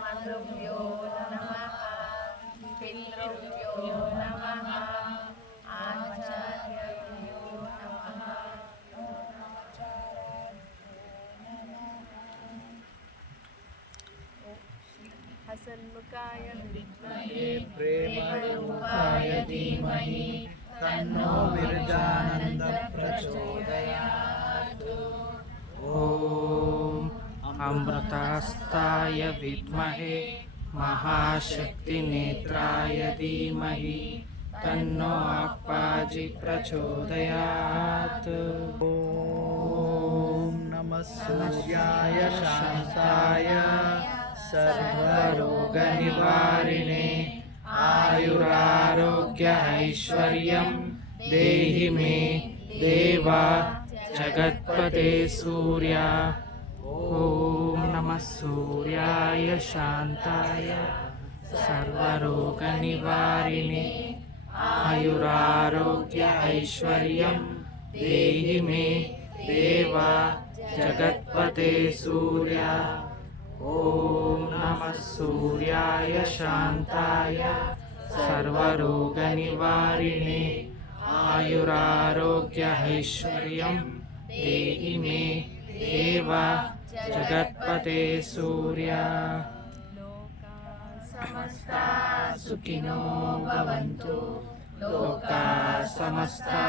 ಮಾತೃಭ್ಯೋ ನಮಃ ಪಿತೃಭ್ಯೋ ನಮಃ ಆಚಾರ್ಯಭ್ಯೋ ನಮಃ. ಹಸನ್ಮುಖಾಯ ವಿದ್ಮಹೇ ಪ್ರೇಮರೂಪಾಯ ಧೀಮಹಿ ತನ್ನೋ ವಿರಜಾನಂದ ಪ್ರಚೋದಯಾತ್. ಓಂ ಅಮೃತಾಸ್ತಾಯ ವಿದ್ಮಹೇ ಮಹಾಶಕ್ತಿನೇತ್ರಾಯ ಧೀಮಹಿ ತನ್ನೋ ಅಪ್ಪಾಜಿ ಪ್ರಚೋದಯಾತ್. ಓಂ ನಮಃ ಸೂರ್ಯಾಯ ಶಾಂತಾಯ ಸರ್ವರೋಗನಿವಾರಿಣೇ ಆಯುರಾರೋಗ್ಯ ಐಶ್ವರ್ಯಂ ದೇಹಿ ಮೇ ದೇವ ಜಗತ್ಪತೆ ಸೂರ್ಯ. ಓಂ ನಮಃ ಸೂರ್ಯಾಯ ಶಾಂತಾಯ ಸರ್ವರೋಗನಿವಾರಿಣೇ ಆಯುರಾರೋಗ್ಯ ಐಶ್ವರ್ಯಂ ದೇಹಿ ಮೇ ದೇವ ಜಗತ್ಪತೆ ಸೂರ್ಯ. ಓಂ ನಮಃ ಸೂರ್ಯಾಯ ಶಾಂತಾಯ ಸರ್ವರೋಗನಿವಾರಿಣೇ ಆಯುರಾರೋಗ್ಯ ಐಶ್ವರ್ಯಂ ದೇಹಿ ಮೇ ದೇವ ಜಗತ್ಪತೆ ಸೂರ್ಯ. ಸಮಸ್ತಾ ಸುಖಿನೋ ಭವಂತು. ಲೋಕಾ ಸಮಸ್ತಾ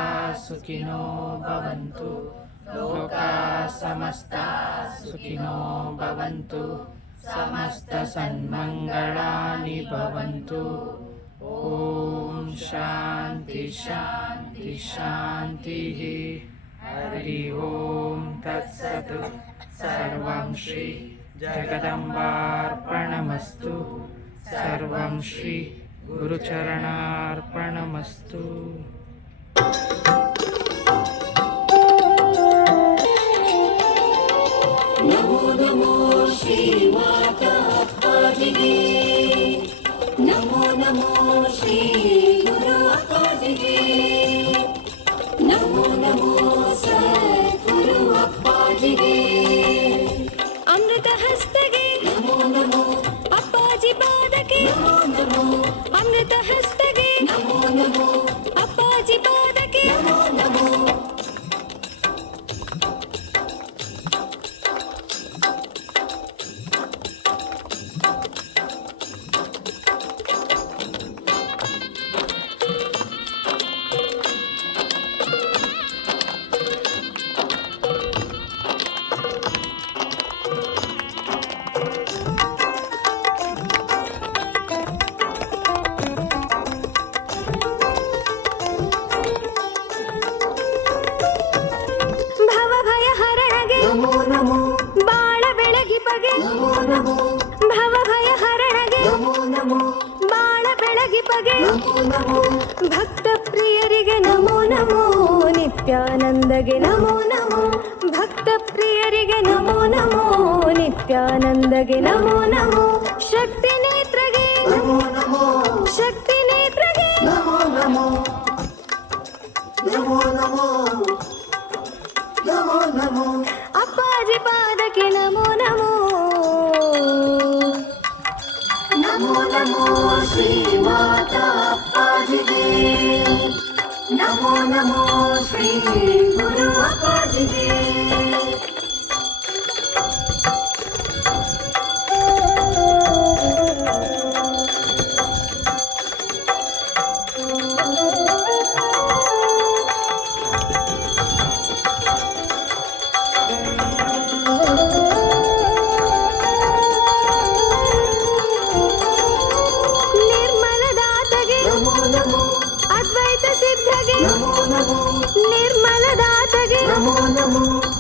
ಸುಖಿನೋ ಭವಂತು. ಲೋಕಾ ಸಮಸ್ತಾ ಸುಖಿನೋ ಭವಂತು. ಸಮಸ್ತ ಸನ್ಮಂಗಳಾನಿ ಭವಂತು. ಓಂ ಶಾಂತಿ ಶಾಂತಿ ಶಾಂತಿ. ಹರಿ ಓಂ ತತ್ಸತ್. ಸರ್ವಂ ಶ್ರೀ ಜಗದಂಬಾರ್ಪಣಮಸ್ತು. ಸರ್ವಂ ಶ್ರೀ ಗುರುಚರಣಾರ್ಪಣಮಸ್ತು. ನಮೋ ನಮೋ ಶ್ರೀ ಮಾತಾ ಅಪ್ಪಾಜಿಗೆ. ನಮೋ ನಮೋ ಶ್ರೀ ಗುರು ಅಪ್ಪಾಜಿಗೆ. ನಮೋ ನಮೋ ಸದ್ಗುರು ಅಪ್ಪಾಜಿಗೆ. ಅಮೃತ ಹಸ್ತಗೆ ನಮೋ ನಮೋ. ಅಪ್ಪಾಜಿ ಪಾದಕ್ಕೆ ನಮೋ ನಮೋ. ಅಮೃತ ಹಸ್ತಗೆ ನಮೋ ನಮೋ. ಅಪ್ಪಾಜಿ ಪಾದಕ್ಕೆ ನಮೋ ನಮೋ. ನಮೋ ನಮೋ. ಬಾಳ ಬೆಳಗಿಪಗೆ ನಮೋ ನಮೋ. ಭವ ಭಯ ಹರಣಗೆ ನಮೋ ನಮೋ. ಬಾಳ ಬೆಳಗಿಪಗೆ ನಮೋ ನಮೋ. ಭಕ್ತ ಪ್ರಿಯರಿಗೆ ನಮೋ ನಮೋ. ನಿತ್ಯಾನಂದಗೆ ನಮೋ ನಮೋ. ಭಕ್ತ ಪ್ರಿಯರಿಗೆ ನಮೋ ನಮೋ. ನಿತ್ಯಾನಂದಗೆ ನಮೋ ನಮೋ. ಶಕ್ತಿ ನೇತ್ರಗೆ ನಮೋ ನಮೋ. ಶಕ್ತಿ ನೇತ್ರಗೆ ನಮೋ ನಮೋ. ನಮೋ ನಮೋ. ನಮೋ ನಮೋ. ಅಪ್ಪಾಜಿ ಪಾದಕ್ಕೆ ನಮೋ ನಮೋ. ನಮೋ ನಮೋ ಶ್ರೀ ಮಾತಾ ಅಪ್ಪಾಜಿಗೆ. ನಮೋ ನಮೋ ಶ್ರೀ ಗುರು ಅಪ್ಪಾಜಿಗೆ. ನಿರ್ಮಲದಾತಗೆ ನಮೋ ನಮೋ.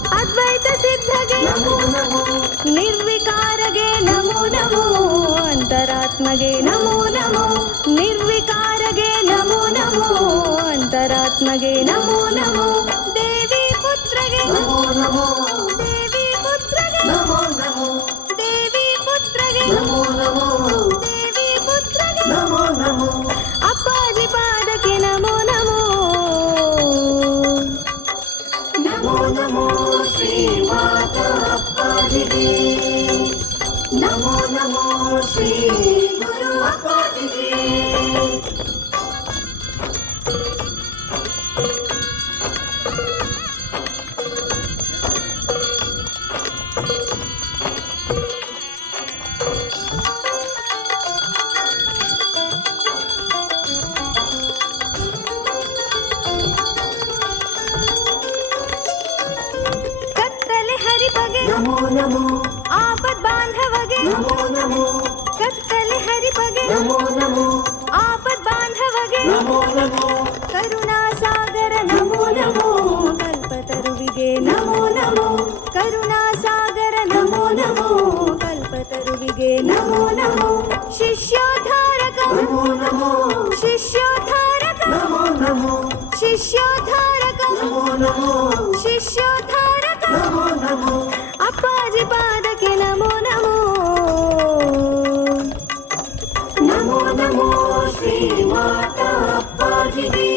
ಅದ್ವೈತ ಸಿದ್ಧಗೆ ನಮೋ ನಮೋ. ನಿರ್ವಿಕಾರಗೆ ನಮೋ ನಮೋ. ಅಂತರಾತ್ಮಗೆ ನಮೋ ನಮೋ. ನಿರ್ವಿಕಾರಗೆ ನಮೋ ನಮೋ. ಅಂತರಾತ್ಮಗೆ ನಮೋ ನಮೋ. ದೇವಿ ಪುತ್ರಗೆ ನಮೋ ನಮೋ. ದೇವಿ ಪುತ್ರಗೆ ನಮೋ ನಮೋ. ದೇವಿ ಪುತ್ರಗೆ ನಮೋ ನಮೋ. ದೇವಿ ಪುತ್ರಗೆ ನಮೋ ನಮೋ. ಅಪ್ಪಾಜಿ ಪಾದಕ್ಕೆ ನಮೋ ನಮೋ. ನಮೋ ನಮೋ ಶ್ರೀ ಮಾತಾ ಅಪ್ಪಾಜಿಗೆ. ನಮೋ ನಮೋ ಶ್ರೀ ಗುರು ಅಪ್ಪಾಜಿಗೆ. ಕತ್ತಲೆ ಹರಿಬಗೆ ನಮೋ ನಮೋ ಆಪದ್ ಬಾಂಧವಗೆ ನಮೋ ನಮೋ ಕತ್ತಲೆ ಹರಿಬಗೆ ನಮೋ ನಮೋ ಆಪದ್ ಬಾಂಧವಗೆ ನಮೋ ನಮೋ ಕರುಣಾ ಸಾಗರ ನಮೋ ನಮೋ ಕಲ್ಪತರುವಿಗೆ ನಮೋ ನಮೋ ಕರುಣಾ ಸಾಗರ ನಮೋ ನಮೋ ಕಲ್ಪತರುವಿಗೆ ನಮೋ ನಮೋ ಶಿಷ್ಯೋದ್ಧಾರಕ ನಮೋ ನಮೋ ಶಿಷ್ಯೋದ್ಧಾರಕ ನಮೋ ನಮೋ ಶಿಷ್ಯೋದ್ಧಾರಕ ನಮೋ ನಮೋ ಶಿಷ್ಯೋದ್ಧಾರಕ ನಮೋ ನಮೋ ಅಪ್ಪಾಜಿ ಪಾದಕ್ಕೆ ನಮೋ ನಮೋ ನಮೋ ನಮೋ ಶ್ರೀ ಮಾತಾ ಅಪ್ಪಾಜಿಗೆ.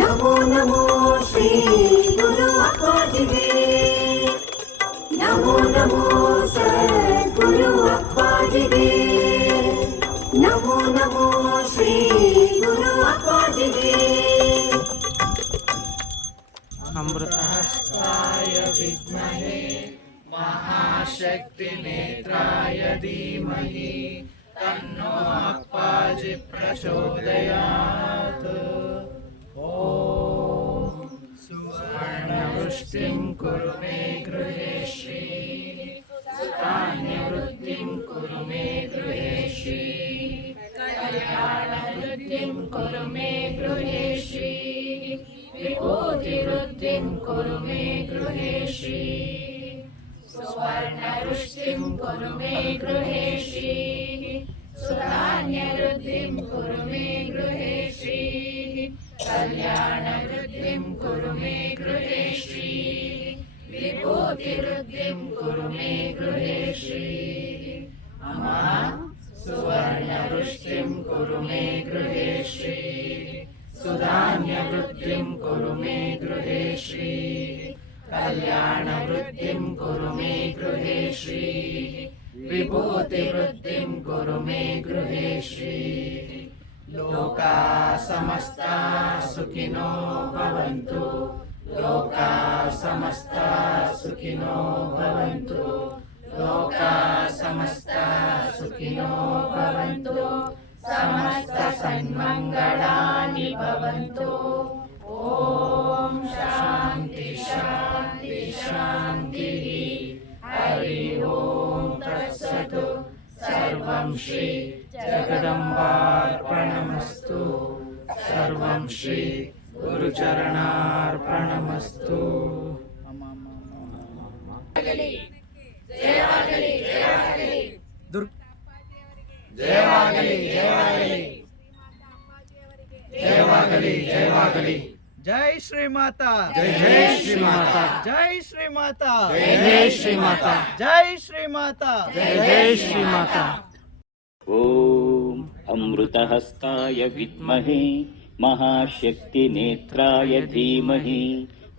ನಮೋ ನಮೋ ಶ್ರೀ ಗುರು ಅಪ್ಪಾಜಿಗೆ. ನಮೋ ನಮೋ ಸದ್ಗುರು ಅಪ್ಪಾಜಿಗೆ. ನಮೋ ನಮೋ ಶ್ರೀ ಗುರು ಅಪ್ಪಾಜಿಗೆ. ಅಮೃತಹಸ್ತಾಯ ವಿದ್ಮಹೇ ಮಹಾಶಕ್ತಿ ನೇತ್ರಾಯ ಧೀಮಹಿ ತನ್ನೋ ಅಪ್ಪಾಜಿ ಪ್ರಚೋದಯಾತ್. ಓಂ ಸುವರ್ಣವೃಷ್ಟಿಂ ಕುರು ಮೇ ಗೃಹೇ ಶ್ರೀ ಸುಧಾನ್ಯವೃದ್ಧಿಂ ಕುರು ಮೇ ಗೃಹೇ ಶ್ರೀ ಕಲ್ಯಾಣವೃದ್ಧಿಂ ಕುರು ಮೇ ಗೃಹೇ ಶ್ರೀ ವಿಭೂತಿವೃದ್ಧಿಂ ಕುರು ಮೇ ಗೃಹೇ ಶ್ರೀ ಸುವರ್ಣವೃಷ್ಟಿಂ ಕುರು ಮೇ ಗೃಹೇ ಶ್ರೀ ಸುಧಾನ್ಯವೃದ್ಧಿಂ ಕುರು ಮೇ ಗೃಹೇ ಶ್ರೀ ಕಲ್ಯಾಣವೃದ್ಧಿಂ ಕುರು ಮೇ ಗೃಹೇ ಶ್ರೀ ವಿಭೂತಿವೃದ್ಧಿಂ ಕುರು ಮೇ ಗೃಹೇ ಶ್ರೀ. ಅಮ್ಮ ಸುವರ್ಣವೃಷ್ಟಿಂ ಕುರು ಮೇ ಗೃಹೇ ಶ್ರೀ ಸುಧಾನ್ಯವೃದ್ಧಿಂ ಕುರು ಮೇ ಗೃಹೇ ಶ್ರೀ ಕಲ್ಯಾಣವೃದ್ಧಿಂ ಕುರು ಮೇ ಗೃಹೇ ಶ್ರೀ ವಿಭೂತಿವೃದ್ಧಿಂ ಕುರು ಮೇ ಗೃಹೇ ಶ್ರೀ. ಲೋಕಾ ಸಮಸ್ತಾ ಸುಖಿನೋ ಭವಂತು. ಲೋಕಾ ಸಮಸ್ತಾ ಸುಖಿನೋ ಭವಂತು. ಲೋಕಾ ಸಮಸ್ತಾ ಸುಖಿನೋ ಭವಂತು. ಸಮಸ್ತ ಸನ್ಮಂಗಳಾನಿ ಭವಂತು. ಓಂ ಶಾಂತಿ ಶಾಂತಿ ಶಾಂತಿ. ಹರಿ ಓಂ ತತ್ಸತ್. ಸರ್ವಂ ಶ್ರೀ ಜಗದಂಬಾರ್ಪಣಮಸ್ತು. ಸರ್ವಂ ಶ್ರೀ ಗುರುಚರಣಾರ್ಪಣಮಸ್ತು. ಜಯವಾಗಲಿ ಜಯವಾಗಲಿ ಜಯವಾಗಲಿ ಜಯವಾಗಲಿ. ಜೈ ಶ್ರೀ ಮಾತಾ. ಜೈ ಜೈ ಶ್ರೀ ಮಾತಾ. ಜೈ ಶ್ರೀ ಮಾತಾ. ಜೈ ಜೈ ಶ್ರೀ ಮಾತಾ. ಜೈ ಶ್ರೀ ಮಾತಾ. ಜೈ ಜೈ ಶ್ರೀ ಮಾತಾ. ಓಂ ಅಮೃತಹಸ್ತಾಯ ವಿದ್ಮಹೇ ಮಹಾಶಕ್ತಿನೇತ್ರಾಯ ಧೀಮಹಿ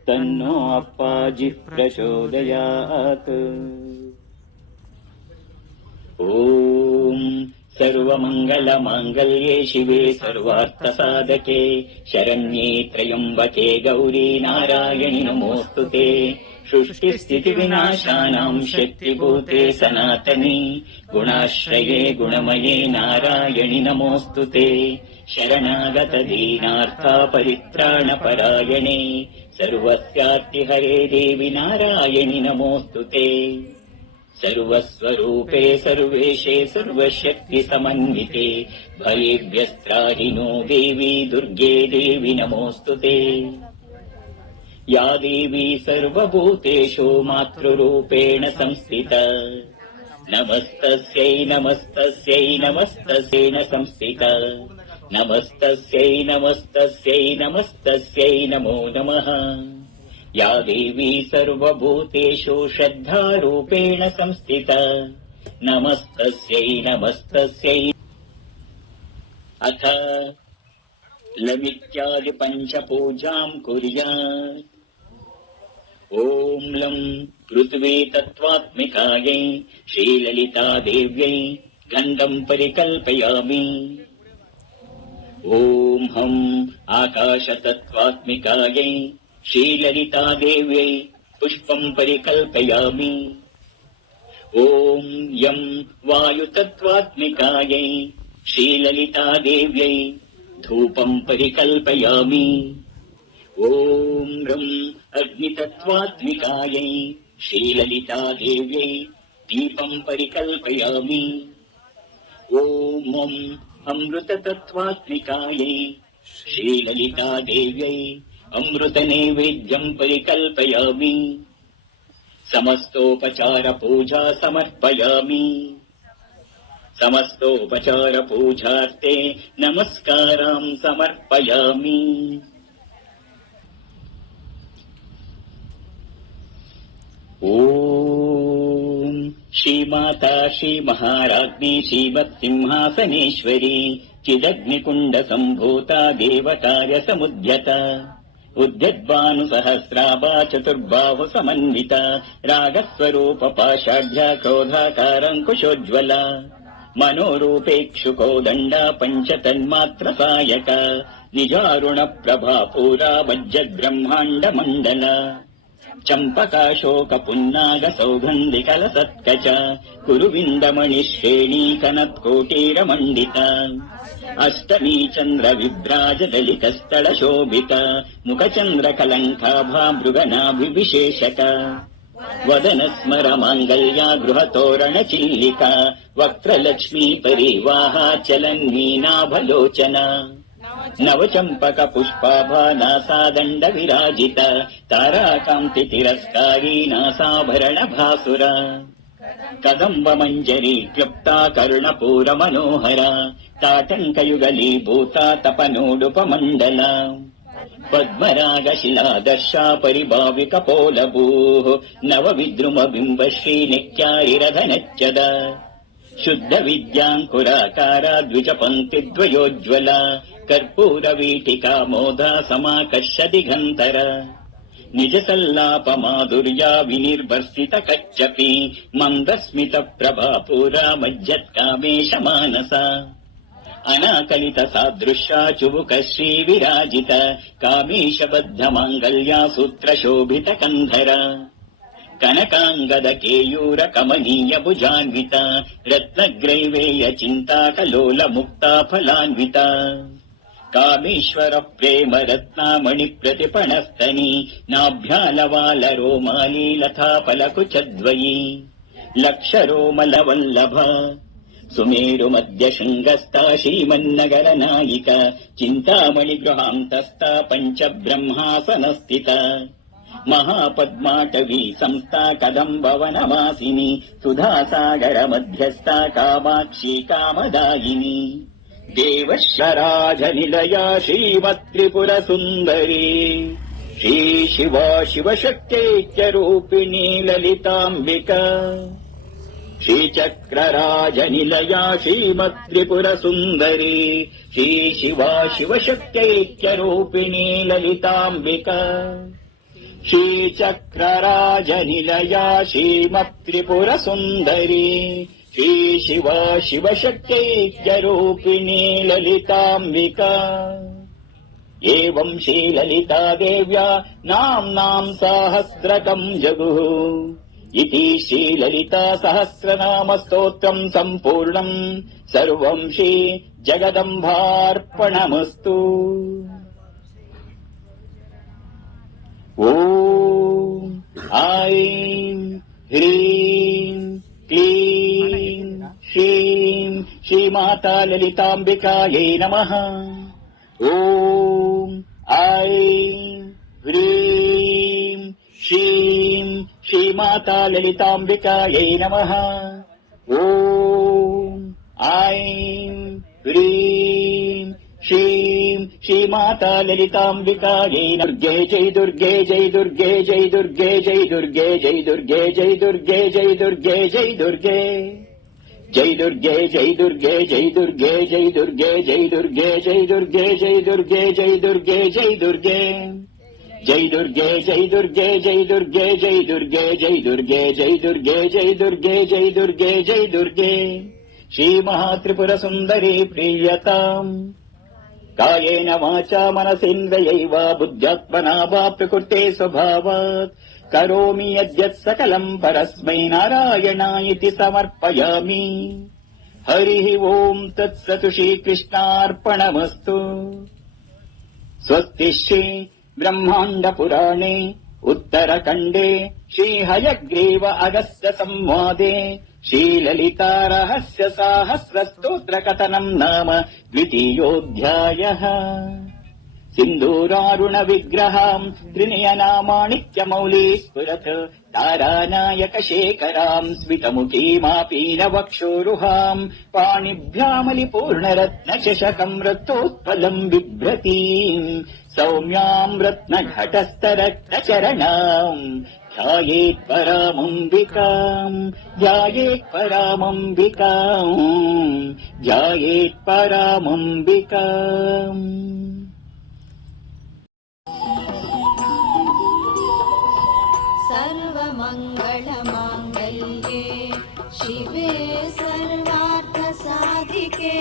ತನ್ನೋ ಅಪ್ಪಾಜಿ ಪ್ರಚೋದಯಾತ್. ಓಂ ಸರ್ವಮಂಗಲಮಾಂಗಲ್ಯೇ ಶಿವೆ ಸರ್ವಾರ್ಥಸಾಧಕೆ ಶರಣ್ಯೇ ತ್ರಯಂಬಕೆ ಗೌರಿ ನಾರಾಯಣಿ ನಮೋಸ್ತುತೆ. ಸೃಷ್ಟಿಸ್ಥಿತಿವಿನಾಶಾನಾಂ ಶಕ್ತಿಭೂತೆ ಸನಾತನಿ ಗುಣಾಶ್ರಯೇ ಗುಣಮಯೇ ನಾರಾಯಣಿ ನಮೋಸ್ತುತೆ. ಶರಣಾಗತ ದೀನಾರ್ಥ ಪರಿತ್ರಾಣಪರಾಯಣೆ ಸರ್ವಸ್ಯಾರ್ತಿಹರೇ ದೇವಿ ನಾರಾಯಣಿ ನಮೋಸ್ತುತೆ. ಸರ್ವಸ್ವರೂಪೇ ಸರ್ವೇಶೇ ಸರ್ವಶಕ್ತಿ ಸಮನ್ವಿತೆ ಭಯೇಭ್ಯಸ್ತ್ರಾಹಿನೋ ದೇವಿ ದುರ್ಗೆ ದೇವಿ ನಮೋಸ್ತುತೆ. ಯಾ ದೇವಿ ಸರ್ವಭೂತೇಷು ಮಾತೃರೂಪೇಣ ಸಂಸ್ಥಿತ ನಮಸ್ತಸ್ಯೈ ನಮಸ್ತಸ್ಯೈ ನಮಸ್ತಸ್ಯೈ ಸಂಸ್ಥಿತ ನಮಸ್ತಸ್ಯೈ ನಮಸ್ತಸ್ಯೈ ನಮಸ್ತಸ್ಯೈ ನಮೋ ನಮಃ. ಯಾ ದೇವಿ ಸರ್ವಭೂತೇಷು ಶ್ರದ್ಧಾರೂಪೇಣ ಸಂಸ್ಥಿತ ನಮಸ್ತಸ್ಯೈ ನಮಸ್ತಸ್ಯೈ. ಅಥ ಲಮಿತ್ಯಾದಿ ಪಂಚಪೂಜಾಂ ಕುರ್ಯಾತ್. ಓಂ ಲಂ पृथ्वी तत्त्वात्मिकायै श्रीललितादेव्यै गन्धम् परिकल्पयामि। ॐ हं आकाशतत्त्वात्मिकायै श्रीललितादेव्यै पुष्पम् परिकल्पयामि। ॐ यं वायुतत्त्वात्मिकायै श्रीललितादेव्यै धूपम् परिकल्पयामि। ॐ रं अग्नितत्त्वात्मिकायै श्रीललितादेव्यै दीपम् परिकल्पयामि। ॐ अमृततत्त्वात्मिकायै श्रीललितादेव्यै अमृतनैवेद्यम् परिकल्पयामि। समस्तोपचारपूजा समर्पयामि। समस्तोपचारपूजार्थे नमस्कारान् समर्पयामि। ॐ श्रीमाता श्रीमहाराज्ञी श्रीमत्सिंहासनेश्वरी चिदग्निकुण्डसम्भूता देवकार्यसमुद्यता उद्यद्भानुसहस्राभा चतुर्बाहुसमन्विता रागस्वरूपपाषाढ्या क्रोधाकाराङ्कुशोज्ज्वला मनोरूपेक्षुकोदण्डा पञ्चतन्मात्रसायका निजारुणप्रभापूरा वज्रब्रह्माण्डमण्डला चम्पकाशोकपुन्नागसौगन्धिकलसत्कच कुरुविन्दमणिश्रेणीकनत्कोटीरमण्डिता अष्टमी चन्द्रविभ्राजदलितस्थलशोभिता मुखचन्द्रकलङ्काभा मृगनाभिविशेषका वदनस्मरमाङ्गल्या गृहतोरणचिल्लिका वक्त्रलक्ष्मी परिवाहा चलन्मीनाभलोचना नवचम्पक पुष्पाभा नासादण्ड विराजिता ताराकान्ति तिरस्कारी नासाभरण भासुरा कदम्ब मञ्जरी क्लुप्ता करुणपूर मनोहरा ताटङ्कयुगलीभूता तपनोडुपमण्डला पद्मरागशिलादर्शा परिभाविकपोलभूः नवविद्रुमबिम्बश्रीनित्यारिरधनच्चदा शुद्ध विद्याङ्कुराकारा द्विजपङ्क्तिद्वयोज्ज्वला कर्पूरवीटिका मोदा समाकर्ष दिगन्तर निजसल्लापमाधुर्या विनिर्वर्षित कच्चपि मन्दस्मित प्रभापूरा मज्जत्कामेश मानसा अनाकलित सादृश्या चुबुक श्रीविराजित कामेशबद्ध माङ्गल्या सूत्रशोभित कन्धरा कनकाङ्गद केयूर कमनीय भुजान्विता रत्नग्रैवेय चिन्ता कलोल मुक्ता फलान्विता कामेश्वर प्रेम रत्नामणि प्रतिपणस्तनी नाभ्यालवाल रोमाली लता फलकुचद्वयी लक्षरोमलवल्लभ सुमेरु मध्य शृङ्गस्था श्रीमन्नगर नायिका चिन्तामणि गृहान्तस्था पञ्चब्रह्मासनस्थिता महापद्माटवी संस्था कदम्बवनवासिनी सुधासागर मध्यस्था कामाक्षी कामदायिनी देवश्वराजनिलया श्रीमत्त्रिपुर सुन्दरी श्रीशिवा शिवशक्त्यैक्यरूपिणी ललिताम्बिका श्रीचक्रराजनिलया श्रीमत्त्रिपुर सुन्दरी श्रीशिवा शिवशक्त्यैक्यरूपिणी ललिताम्बिका श्रीचक्रराजनिलया श्रीमत्त्रिपुर सुन्दरी श्रीशिवा शिवशक्त्यैक्यरूपिणी ललिताम्बिका एवं श्रीललिता देव्या नाम्नाम् सहस्रकम् जगुः इति श्रीललिता सहस्रनाम स्तोत्रम् सम्पूर्णम् सर्वम् श्री जगदम्बार्पणमस्तु। ॐ ऐं ह्रीं क्लीं श्रीं श्रीमाता ललिताम्बिकायै नमः। ॐ ऐं ह्रीं श्रीं श्रीमाता ललिताम्बिकायै नमः। ॐ ऐं ह्रीं श्रीं श्रीमाता ललिताम्बिकायै दुर्गे जय दुर्गे जय दुर्गे जय दुर्गे जय दुर्गे जय दुर्गे जय दुर्गे जय दुर्गे जय दुर्गे जय दुर्गे जय दुर्गे जय दुर्गे जय दुर्गे जय दुर्गे जय दुर्गे जय दुर्गे जय दुर्गे जय दुर्गे जय दुर्गे जय दुर्गे जय दुर्गे जय दुर्गे जय दुर्गे जय दुर्गे जय दुर्गे जय दुर्गे जय दुर्गे श्रीमहात्रिपुरसुन्दरी प्रीयताम् कायेन वाचा मनसेन्द्रियैव बुद्ध्यात्मना वा प्रकृते स्वभावात् करोमि यद्यत् सकलम् परस्मै नारायणायिति समर्पयामि। हरिः ओम् तत्सतु श्रीकृष्णार्पणमस्तु। स्वस्ति श्री ब्रह्माण्डपुराणे उत्तरखण्डे श्रीहयग्रीव अगस्त्य संवादे श्रीललिता रहस्य साहस्रस्तोत्रकथनम् नाम द्वितीयोऽध्यायः। सिन्दूरारुण विग्रहाम् त्रिनयनामाणिक्यमौली स्फुरत् तारानायकशेखराम् स्मितमुखीमापीनवक्षोरुहाम् पाणिभ्यामलिपूर्णरत्नचषकम् रक्तोत्पलम् बिभ्रतीम् सौम्याम् रत्नघटस्थरक्तचरणाम् ध्यायेत् परामम्बिकाम् ध्यायेत् परामम्बिकाम् ध्यायेत् परामम्बिकाम्। सर्वमङ्गलमाङ्गल्ये शिवे सर्वार्थसाधिके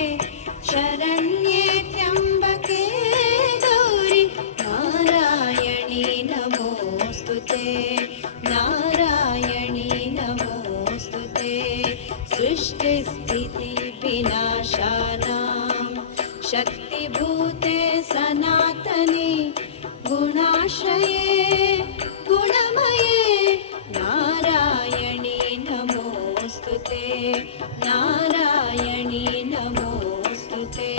शरण्ये त्र्यम्बके गौरि नारायणी नमोऽस्तुते नारायणी नमोऽस्तुते। सृष्टिस्थितिविनाशानां शक्तिभूते सनातने गुणाश्रये गुणमये नारायणी नमोऽस्तुते नारायणी नमोऽस्तुते।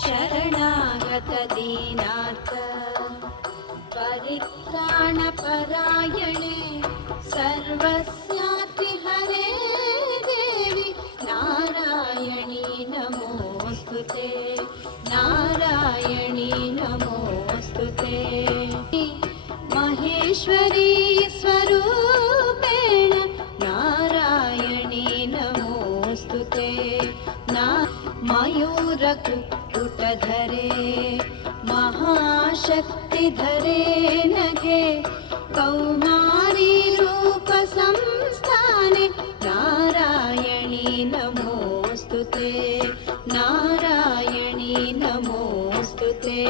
शरणागत दीनार्थ परित्राणपरायणे सर्वस्यापि हरे देवी नारायणी नमोऽस्तुते नारायणी नमोऽस्तुते। महेश्वरी स्वरूपेण नारायणी नमोऽस्तुते मयूरकुक्कुटधरे महाशक्तिधरे नगे कौमारी रूपसंस्थाने नारायणी नमोऽस्तुते नारायणी नमोऽस्तुते।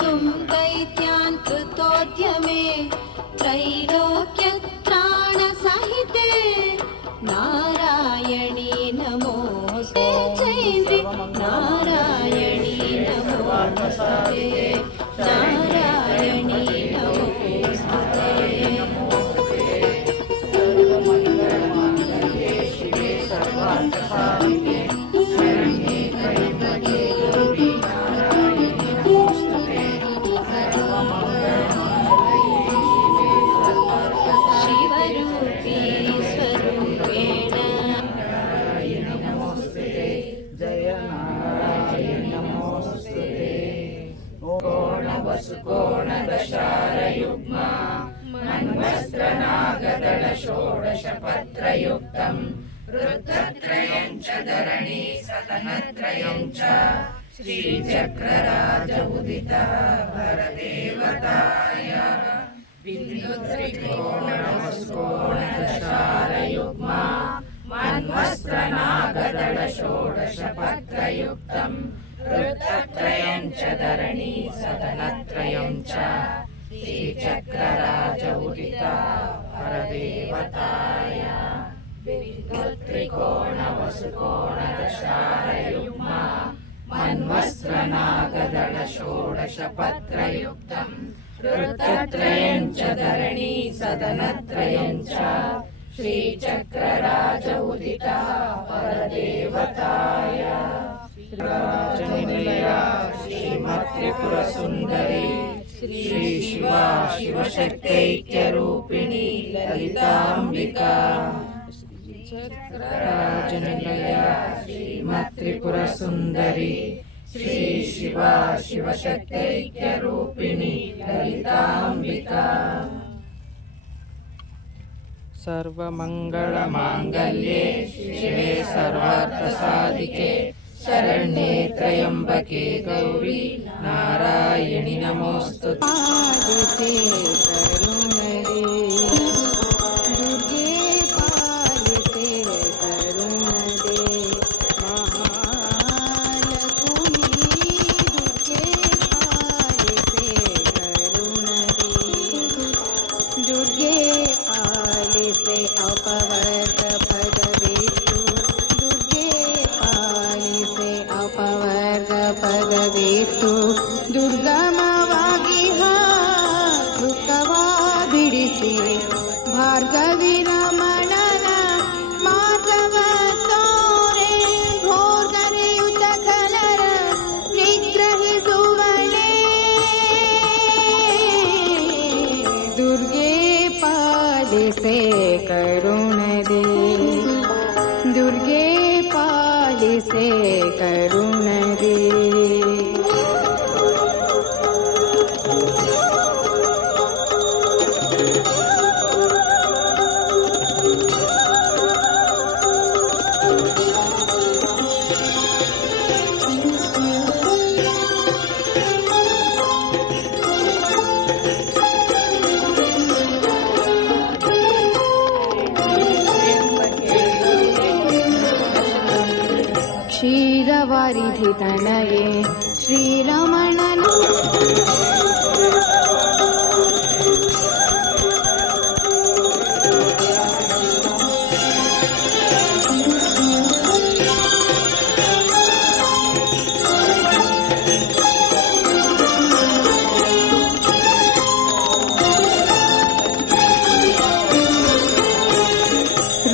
तुम दैत्यान् कृतोद्यमे त्रैलोक्यत्राणसहिते नारायणी नमोऽस्तुते चैन्द्रि नारायणी नमोऽस्तुते नारायणी नमोऽस्तुते। सर्वमङ्गलमाङ्गल्ये शिवे सर्वार्थसाधिके शरण्ये त्र्यम्बके गौरी नारायणि नमोऽस्तुते। सर्वमङ्गलमाङ्गल्ये शिवे सर्वार्थसाधिके शिवरूपी स्वरूपेण नारायणि नमोऽस्तुते। जय नारायणि नमोऽस्तुते। कोणवसुकोणदशारयुग्मा मन्वस्त्रनागदलषोडशपत्रयुक्तम् रुद्रत्रयं च धरणी सदनत्रयं च श्रीचक्रराज उदितः परदेवताय विद्युत्त्रिकोणवसुकोणदशारयुग्मा मन्वस्त्रनागदलषोडशपत्रयुक्तम् रुद्रत्रयं च धरणी सदनत्रयं च श्रीचक्रराज उदितः परदेवताय विद्युत्त्रिकोणवसुकोणदशारयुग्मा मन्वस्त्रनागदलषोडशपत्रयुक्तम् रुद्रत्रयं च धरणी सदनत्रयं च श्रीचक्रराज उदितः परदेवताय। राजनिलया श्रीमत्त्रिपुरसुन्दरी श्री शिवा शिवशक्त्यैक्यरूपिणी ललिताम्बिका। राजनिलया श्रीमत्त्रिपुरसुन्दरी ಶ್ರೀ ಶಿವ ಶಿವಶಕ್ತೈಕ್ಯರೂಪಿಣಿ ಲಲಿತಾಂಬಿಕಾ. ಸರ್ವಮಂಗಳಮಾಂಗಲ್ಯೆ ಶಿವೆ ಸರ್ವಾರ್ಥಸಾಧಿಕೆ ಶರಣ್ಯೆ ತ್ರ್ಯಂಬಕೆ ಗೌರಿ ನಾರಾಯಣಿ ನಮೋಸ್ತುತೆ. ಪಾಲಿಸೆ ಕರುಣದೆ ದುರ್ಗೆ ಪಾಲಿಸೆ ಕರುಣದೆ ಮಹಾಲಕ್ಷ್ಮಿ ದುರ್ಗೆ ಪಾಲಿಸೆ ಕರುಣದೆ ದುರ್ಗೆ ಪಾಲಿಸೆ ಅಪವರ್ಗ ಪದವೇತು ದುರ್ಗೆ ಪಾಲಿಸೆ ಅಪವರ್ಗ ಪದವೇತು ದುರ್ಗಮವಾಗಿ ದುಃಖವಾ ಬಿಡಿಸಿ ಭಾರ್ಗವಿ ರಮಣನ ಮಾರ್ಗವ ತೋರೆ ಘೋರ್ಗನೆಯುತ ಖಲರ ನಿಗ್ರಹಿಸುವಳೆ ದುರ್ಗೆ ಪಾಲಿಸೆ ಕರುಣದೆ ದುರ್ಗೆ ಪಾಲಿಸೆ ಕರುಣದೆ. ಕ್ಷೀರವಾರಿಧಿ ತನಯೇ ಶ್ರೀರಮಣನ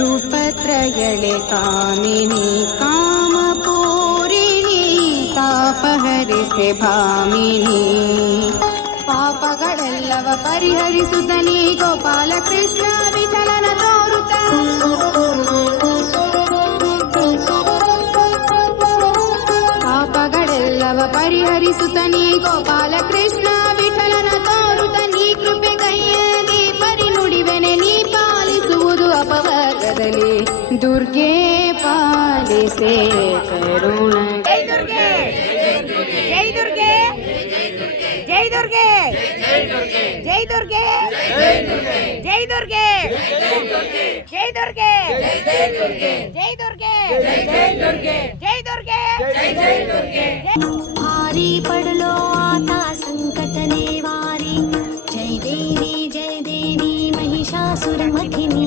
ರೂಪತ್ರಯಳೆ ಕಾಮಿನಿ ಕಾಮಪೂರಿಣಿ ತಾಪಹರಿಸೆ ಭಾಮಿನಿ ಪಾಪಗಳೆಲ್ಲವ ಪರಿಹರಿಸುತ್ತನಿ ಗೋಪಾಲ ಕೃಷ್ಣ ವಿಠಲನ ತೋರುತ್ತ ಪಾಪಗಳೆಲ್ಲವ ಪರಿಹರಿಸುತ್ತನಿ ಗೋಪಾಲ ಕೃಷ್ಣ ವಿಠಲನ ತೋರುತ್ತ ನೀ ಕೃಪೆ ಕೈಯದಿ ಪರಿನುಡಿವೆನೆ ನೀ ಪಾಲಿಸುವುದು ಅಪವರ್ಗದಲ್ಲಿ ದುರ್ಗೆ ಪಾಲಿಸೆ ಕರುಣ. ಜೈ ದುರ್ಗೆ ಜೈ ದುರ್ಗೆ ಜೈ ದುರ್ಗೆ ಜೈ ದುರ್ಗೆ ಜೈ ದುರ್ಗೆ ಜೈ ದುರ್ಗೆ ಜೈ ದುರ್ಗೆ ಜೈ ದುರ್ಗೆ ಜೈ ದುರ್ಗೆ. भारी पड़लो आता संकट निवारी जय देवी महिषासुरमथिनी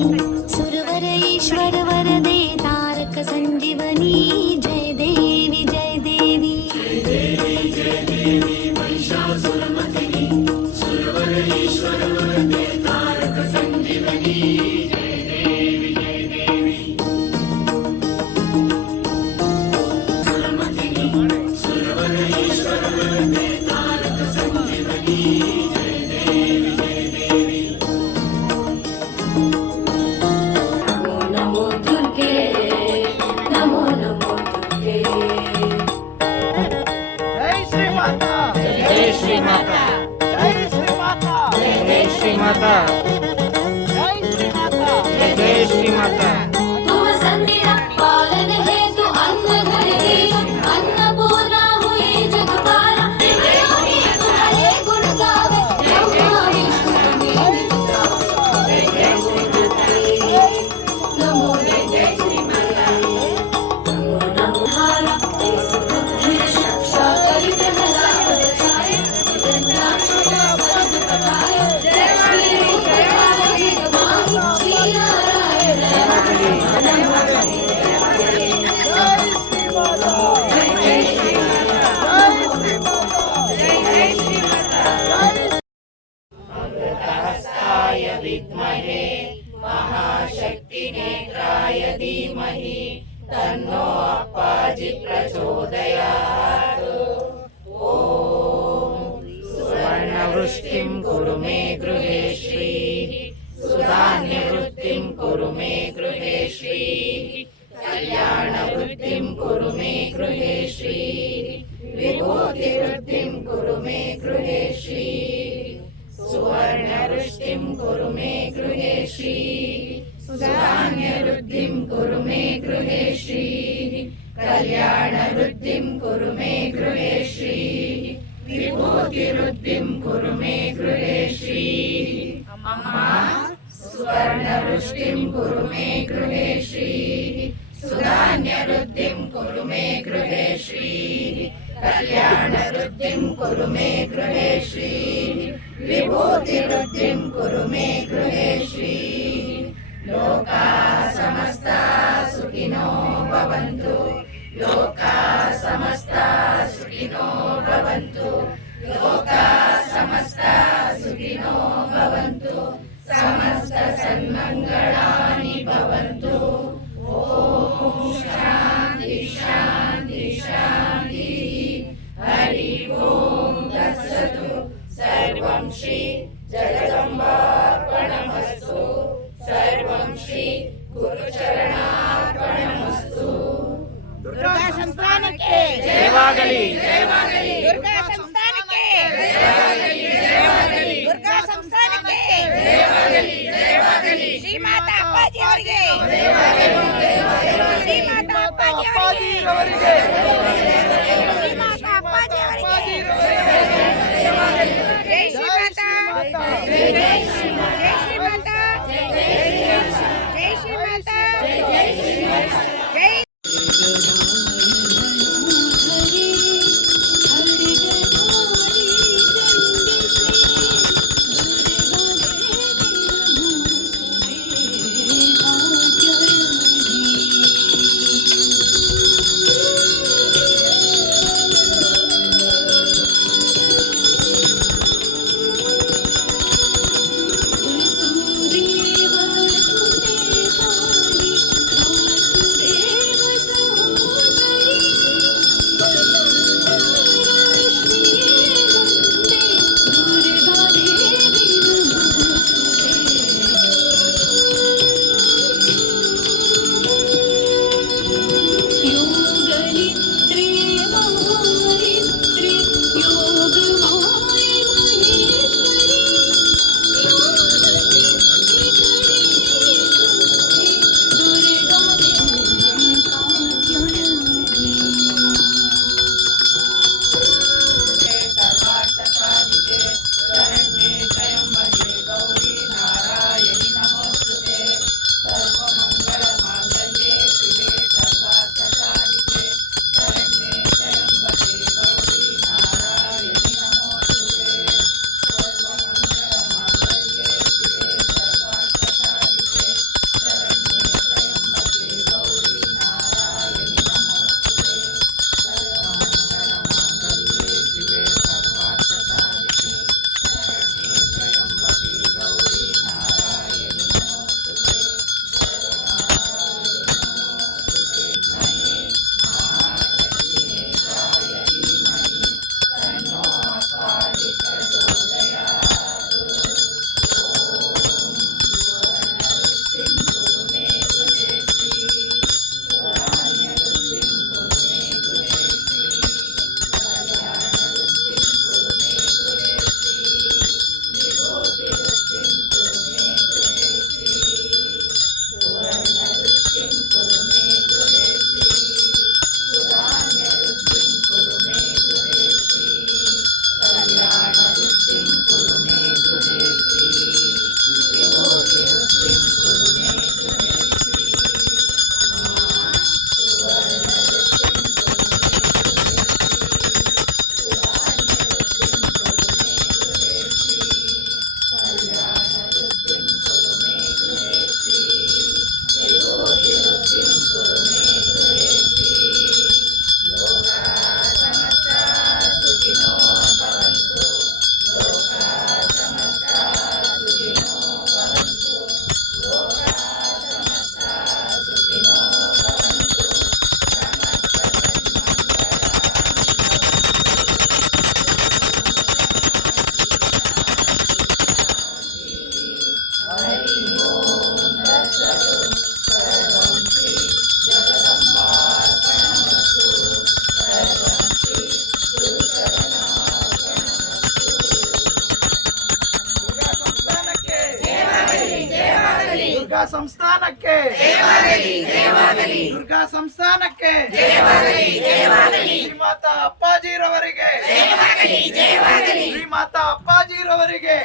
सुरवर ईश्वर वरदे तारक संजीवनी जय देवी जय देवी महिषासुरमथिनी सुरवर ईश्वर वरदे तारक संजीवनी जय देवी सुरमथिनी सुरवर ईश्वर वरदे तारक संजीवनी जय देवी नमो दुर्गे नमो नमो दुर्गे. ಜೈ ಶ್ರೀ ಮಾತಾ ಜೈ ಶ್ರೀ ಮಾತಾ ಜೈ ಶ್ರೀ ಮಾತಾ ಜೈ ಶ್ರೀ ಮಾತಾ ಜೈ ಶ್ರೀ ಮಾತಾ ಜೈ ಶ್ರೀ ಮಾತಾ. तुम संध्या पालन हेतु अन्न घर दी अन्नपूर्णा हुई जगपाला तुम्हारे गुण गावे ब्रह्मा विष्णु जय जय श्री माता नमो जय श्री माता नमो नमो हारा बुद्धि रक्षा करि प्रहला पदचाय गंगाक्षरा पद पठाय जय श्री जगमाहि श्री नारायण अमृतहस्ताय विद्महे महाशक्तिनेत्राय धीमहि तन्नो अप्पाजि प्रचोदयात्. ॐ सुवर्णवृष्टिं कुरु मे गृहे श्रीः सुधान्यवृत्तिं कुरु मे गृहे श्रीः कल्याणवृत्तिं कुरु मे गृहे श्रीः कुरु मे गृहे श्रीः सुधान्यवृद्धिं कुरु मे गृहे श्रीः कल्याणवृद्धिं कुरु मे गृहे श्रीः विभूतिवृद्धिं कुरु मे गृहे श्रीः अम्मा सुवर्णवृष्टिं कुरु मे गृहे श्रीः सुधान्यवृद्धिं कुरु मे गृहे श्रीः कल्याणवृद्धिं कुरु मे गृहे श्रीः विभूतिवृद्धिं कुरु मे गृहे श्रीः लोकाः समस्ताः सुखिनो भवन्तु लोकाः समस्ताः सुखिनो भवन्तु लोकाः समस्ताः सुखिनो भवन्तु समस्त सन्मङ्गलानि भवन्तु ॐ शान्ति शान्ति शान्तिः हरि ओम तत्सत् सर्वं श्री जगदम्बार्पणमस्तु सर्वं श्री गुरुचरणार्पणमस्तु ದುರ್ಗಾ ಸಂಸ್ಥಾನಕ್ಕೆ ಜಯವಾಗಲಿ ದುರ್ಗಾ ಸಂಸ್ಥಾನಕ್ಕೆ ದುರ್ಗಾ ಸಂಸ್ಥಾನಕ್ಕೆ ಶ್ರೀಮಾತಾ ಅಪ್ಪಾಜಿ ಅವರಿಗೆ ಶ್ರೀಮಾತಾ ಅಪ್ಪಾಜಿ ಅವರಿಗೆ ಶ್ರೀಮಾತಾ ಅಪ್ಪಾಜಿ ಅವರಿಗೆ ಜೈ ಶ್ರೀಮಾತಾ ಜೈ ಶ್ರೀಮಾತಾ ಜೈ ಶ್ರೀಮಾತಾ ಜೈ ಸಂಸ್ಥಾನಕ್ಕೆ ದುರ್ಗಾ ಸಂಸ್ಥಾನಕ್ಕೆ ಶ್ರೀಮಾತಾ ಅಪ್ಪಾಜಿರವರಿಗೆ ಶ್ರೀಮಾತಾ ಅಪ್ಪಾಜಿರವರಿಗೆ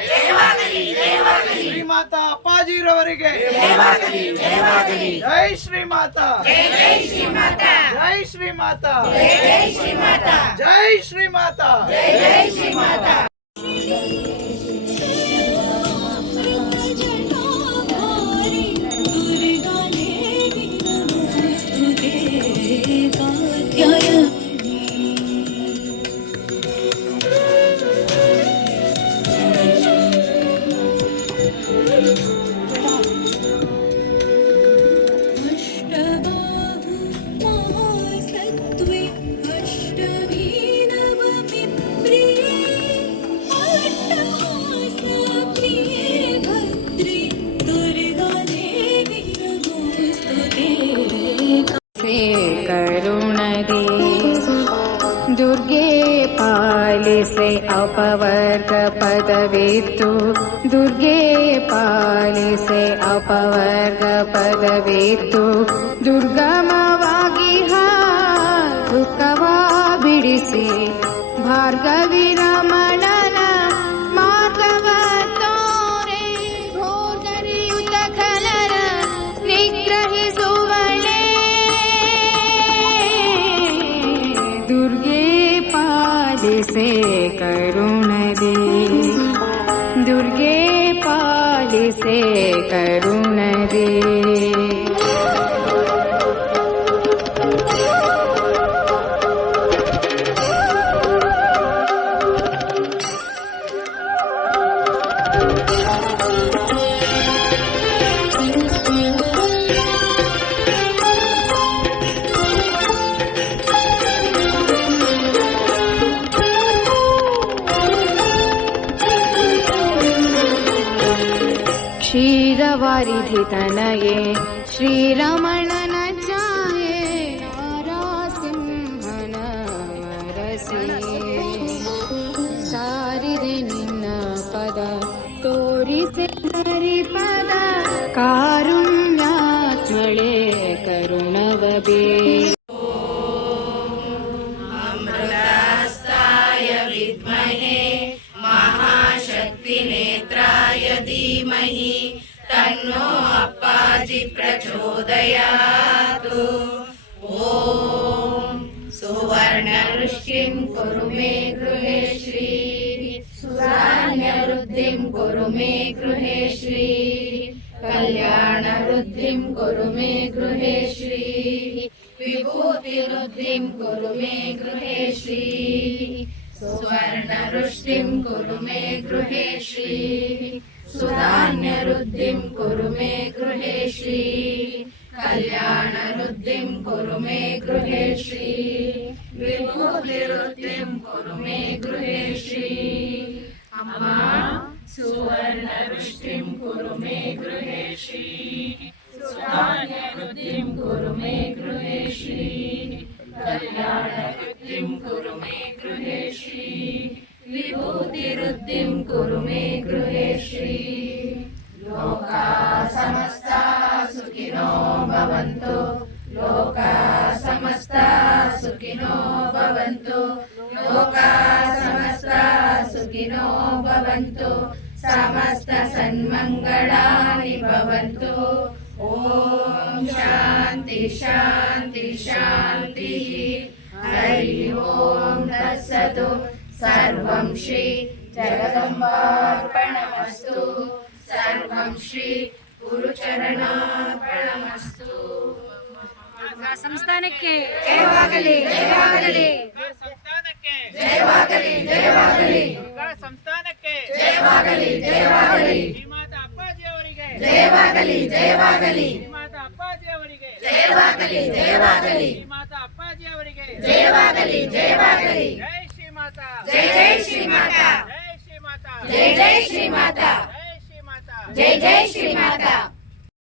ಶ್ರೀಮಾತಾ ಅಪ್ಪಾಜಿರವರಿಗೆ ಜೈ ಶ್ರೀಮಾತಾ ಜೈ ಶ್ರೀಮಾತಾ ಜೈ ಶ್ರೀಮಾತಾ ಜೈ ಶ್ರೀಮಾತಾ ಜೈ ಶ್ರೀಮಾತಾ. ಕರುಣದೆ ದುರ್ಗೆ ಪಾಲಿಸೆ ಅಪವರ್ಗ ಪದವಿತ್ತು ದುರ್ಗೆ ಪಾಲಿಸೆ ಅಪವರ್ಗ ಪದವಿತ್ತು ದುರ್ಗಮವಾಗಿ ದುಃಖವ ಬಿಡಿಸಿ ಭಾರ್ಗವಿ ರಮಣನ ಮಾರ್ಗವ ತೋರೆ ಭೋಗರಿಯುತ ಖಲರ ನಿಗ್ರಹಿಸುವಳೆ ದುರ್ಗೆ ಪಾಲಿಸೆ ಕರುಣದೆ ದುರ್ಗೆ ಪಾಲಿಸೆ ಕರುಣದೆ. क्षीरवारिधि तनये श्रीरमणन ಛಾಯೆ ನಾರಸಿಂಹನ ವರಸಿ ಸಾರಿದೆ ನಿನ್ನ ಪದ ತೋರಿಸೆ ಪದ ಕಾರುಣ್ಯಾತ್ಮಳೆ ಕರುಣವ ಬೇ अमृतास्ताय विद्महे महाशक्तिनेत्राय धीमहि तन्नो अप्पाजि प्रचोदयात्. ॐ सुवर्णवृष्टिं कुरु मे गृहे श्रीः सुधान्यवृद्धिं कुरु मे गृहे श्रीः कल्याणवृद्धिं कुरु मे गृहे श्रीः विभूतिवृद्धिं कुरु मे गृहे श्रीः सुवर्णवृष्टिं कुरु मे गृहे श्रीः सुधान्यवृद्धिं कुरु मे गृहे श्रीः कल्याणवृद्धिं कुरु मे गृहे श्रीः विभूतिवृद्धिं कुरु मे गृहे श्रीः. अम्मा सुवर्णवृष्टिं कुरु मे गृहे श्रीः सुधान्यवृद्धिं कुरु मे गृहे श्रीः कल्याणवृद्धिं कुरु मे गृहे श्रीः विभूतिवृद्धिं कुरु मे गृहे श्रीः. लोकाः समस्ताः सुखिनो भवन्तु लोकाः समस्ताः सुखिनो भवन्तु लोकाः समस्ताः सुखिनो भवन्तु समस्त सन्मङ्गलानि भवन्तु. ॐ शान्ति शान्ति शान्तिः. हरि ओम तत्सत्. सर्वं श्री जगदम्बार्पणमस्तु. सर्वं श्री गुरुचरणार्पणमस्तु. ಸಂಸ್ಥಾನಕ್ಕೆ ಜಯವಾಗಲಿ ಜಯವಾಗಲಿ ಸಂಸ್ಥಾನಕ್ಕೆ ಜಯವಾಗಲಿ ಜಯವಾಗಲಿ ಸಂಸ್ಥಾನಕ್ಕೆ ಜಯವಾಗಲಿ ಜಯವಾಗಲಿ ಶ್ರೀಮಾತಾ ಅಪ್ಪಾಜಿ ಅವರಿಗೆ ಜಯವಾಗಲಿ ಜಯವಾಗಲಿ ಶ್ರೀಮಾತಾ ಅಪ್ಪಾಜಿ ಅವರಿಗೆ ಜಯವಾಗಲಿ ಜಯವಾಗಲಿ ಶ್ರೀಮಾತಾ ಅಪ್ಪಾಜಿ ಅವರಿಗೆ ಜಯವಾಗಲಿ ಜಯವಾಗಲಿ ಜೈ ಶ್ರೀಮಾತಾ ಜೈ ಜೈ ಶ್ರೀಮಾತಾ ಜೈ ಶ್ರೀಮಾತಾ ಜೈ ಜೈ ಶ್ರೀಮಾತಾ ಜೈ ಶ್ರೀಮಾತಾ ಜೈ ಜೈ ಶ್ರೀಮಾತಾ.